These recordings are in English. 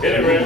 Hit it, Rick.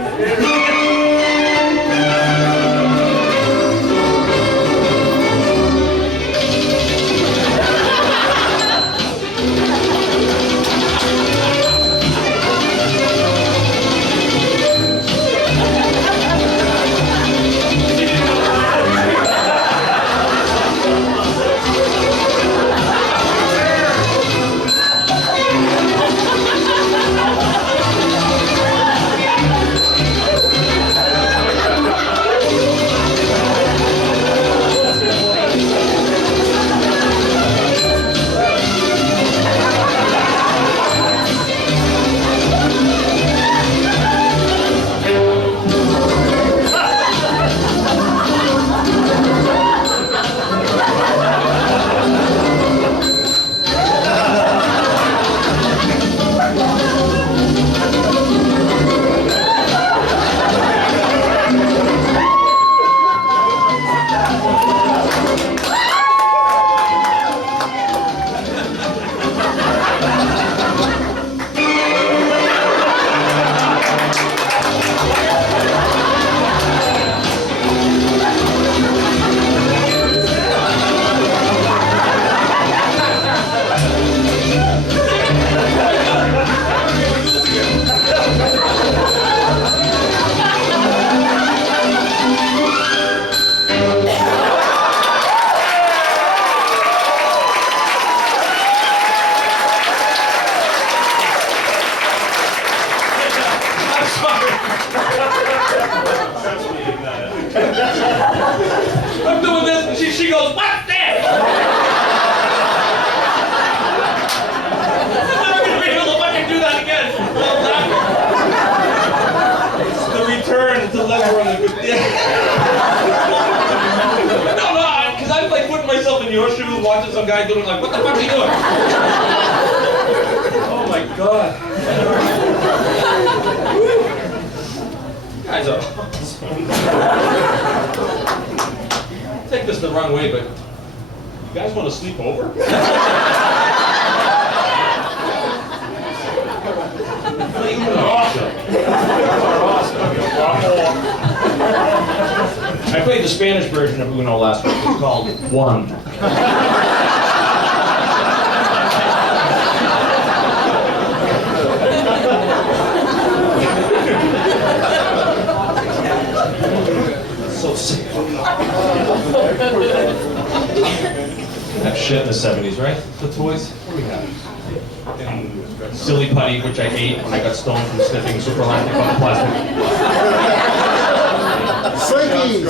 I'm doing this, and she goes, "What's this?" I'm never gonna be able to fucking do that again. It's the return to lever on the good. No, because I'm like putting myself in your shoes, watching some guy doing like, what the fuck are you doing? Oh my god. Guys are awesome. Take this the wrong way, but you guys want to sleep over? I played the Spanish version of Uno last week. It's called One. So sick. That shit in the 70s, right? The toys? What do we have? Silly putty, which I hate when I got stoned from sniffing superlactic on the plastic. Slinkies!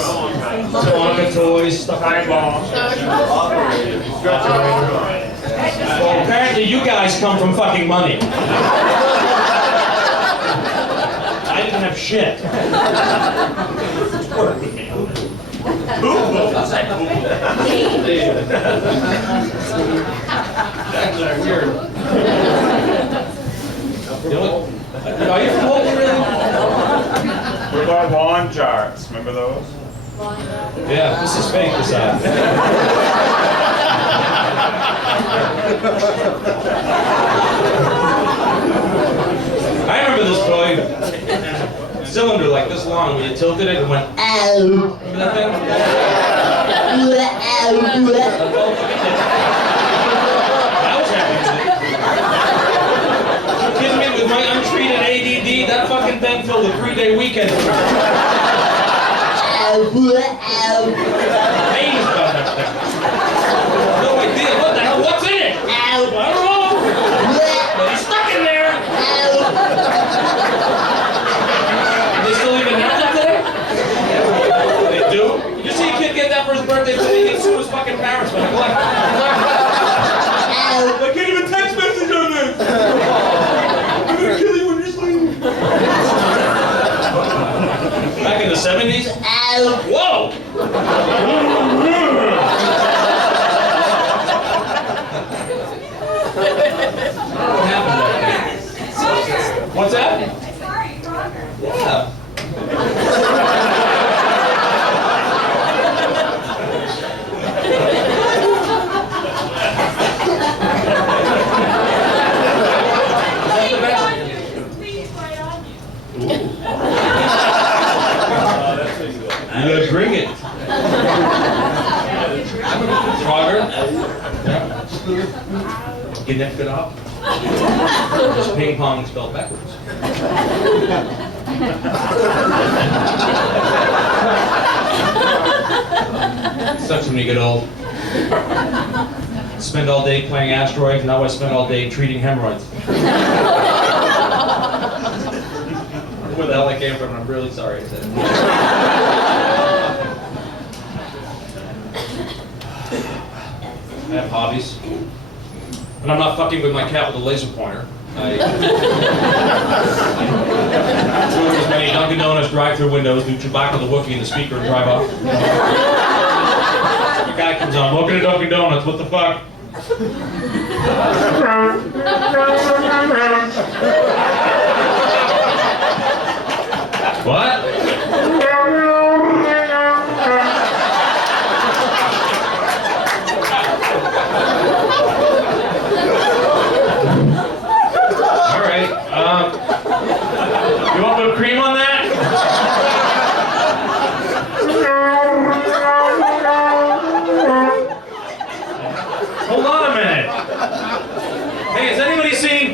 Tonka toys, stuff like that. Well, apparently you guys come from fucking money. I didn't have shit. Work with me. That's weird. Are you from Lauletta, really? What about lawn charts? Remember those? Yeah, this is fake, this side. I remember this toy. Cylinder like this long, when you tilted it and went, ow. Remember that thing? I was happy with it. You kidding me? With my untreated ADD, that fucking thing filled a 3-day weekend. Veins about that thing. No idea. What the hell? What's in it? I don't know. But he's stuck in there. They still even have that today? They do? You see a kid get that for his birthday, so he can sue his fucking parents for neglect. I can't even text message on this. I'm gonna kill you when you're sleeping. Back in the 70s? Whoa! What happened there? What's that? Yeah. Ooh. connect it up. Just ping pong spelled backwards. Sucks when you get old. Spend all day playing asteroids, now I spend all day treating hemorrhoids. Where the hell I came from, and I'm really sorry I said it. I have hobbies. And I'm not fucking with my cat with a laser pointer. I tour as many Dunkin' Donuts drive-through windows, do Chewbacca the Wookiee in the speaker and drive off. The guy comes on, welcome to Dunkin' Donuts, what the fuck? What? Alright, you want whipped cream on that? Hold on a minute. Hey, has anybody seen...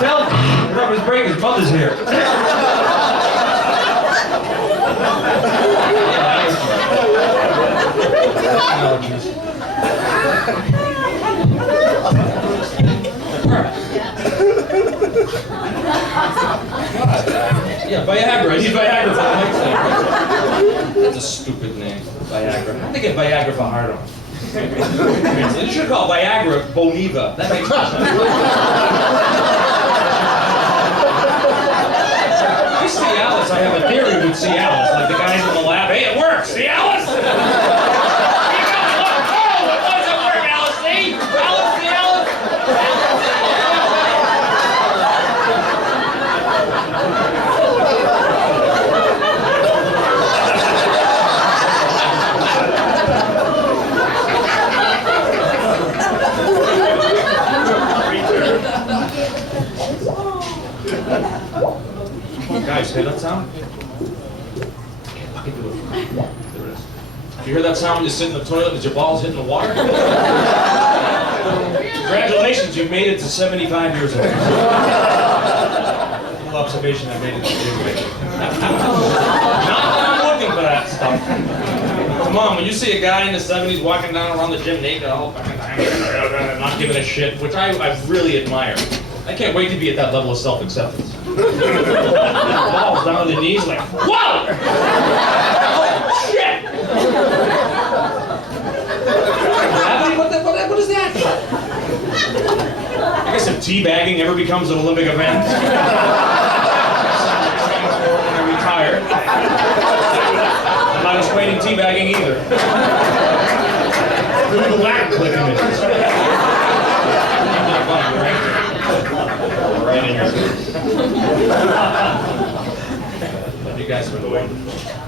Tell his break, his mother's here. Yeah, Viagra. I need Viagra for the next thing. That's a stupid name, Viagra. How'd they get Viagra for hard on? They should call Viagra Boniva. That makes more sense. Cialis, I have a theory with Cialis. Like the guys in the lab, hey, it works! Cialis! Oh, it doesn't work, Alice! See? Alice, Cialis! Guys, hear that sound? I can't fucking do it. There it is. You hear that sound when you sit in the toilet with your balls hitting the water? Congratulations, you made it to 75 years old. Little observation, I made it to 75. Not that I'm looking for that stuff. Come on, when you see a guy in the 70s walking down around the gym naked all fucking time, not giving a shit, which I really admire. I can't wait to be at that level of self-acceptance. Balls down to the knees like, whoa! Oh, shit! What is that? I guess if teabagging ever becomes an Olympic event. When I retire. I'm not explaining teabagging either. Look at the Latin click images. Right in your face. You guys have been wonderful.